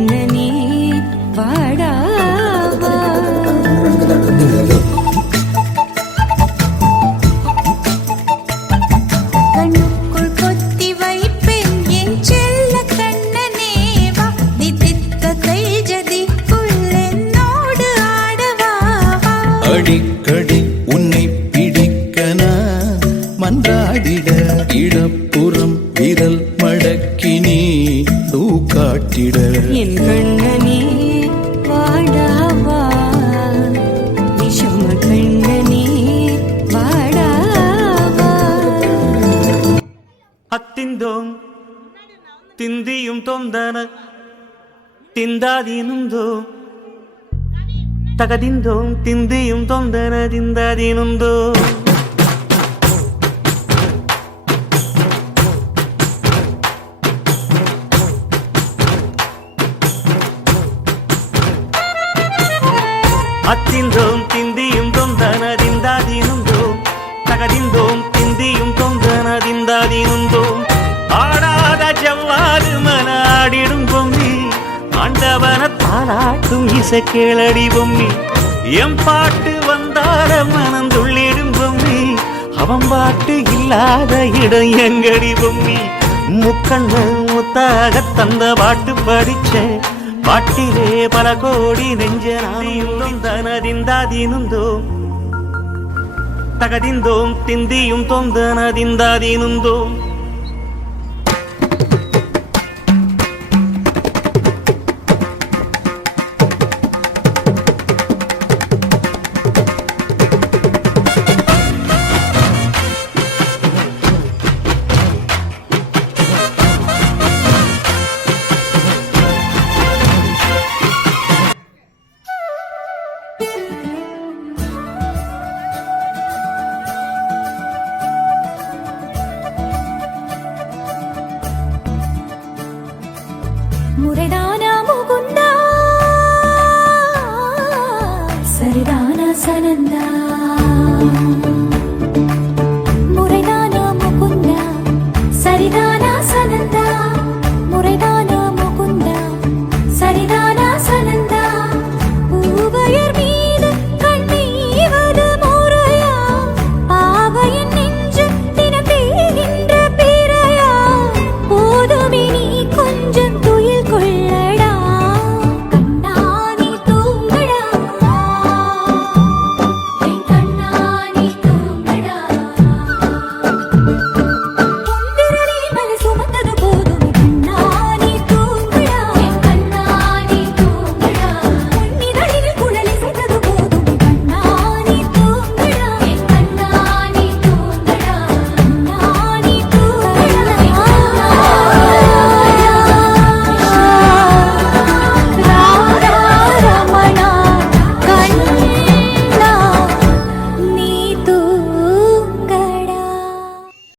கண்ணனே வாடாவா கண்ணுக்குள் கொத்தி வைப்பேன் என் செல்ல கண்ணனே வா தித்தித்த தைஜதிக்குள் என்னோடு ஆடவா அடிக்கடி உன்னை பிடிக்கன மன்றாடிட இடப்புறம் விரல் மடக்கினி காட்டிட என் கண்ணனே வாடாவா விஷம கண்ணனே வாடாவா அத்திந்தோம் திந்தியும் தொந்தன திந்தாதீனுந்தோ தகதிந்தோம் திந்தியும் தொந்தன திந்தாதீனுந்தோ அத்திந்தோம் திந்தியும் தொந்தனதிந்தாதீனுந்தோம் தகதிந்தோம் திந்தியும் தொந்தனதிந்தாதீனுந்தோம் ஆடாத ஜவ்வாது மன ஆடிடும் பொம்மி ஆண்டவன தாளாட்டும் இசை கேளடி பொம்மி எம் பாட்டு வந்தார மனந்துள்ளிடும் பொம்மி அவன் பாட்டு இல்லாத இடம் எங்கடி பொம்மி முக்கண்ண முத்தாக தந்த பாட்டு படிச்சேன் பாட்டிலே பல கோடி நெஞ்சனாயும் தனதிந்தாதீனுந்தோ தகதிந்தோம் திந்தியும் தொந்தனதிந்தாதீனுந்தோ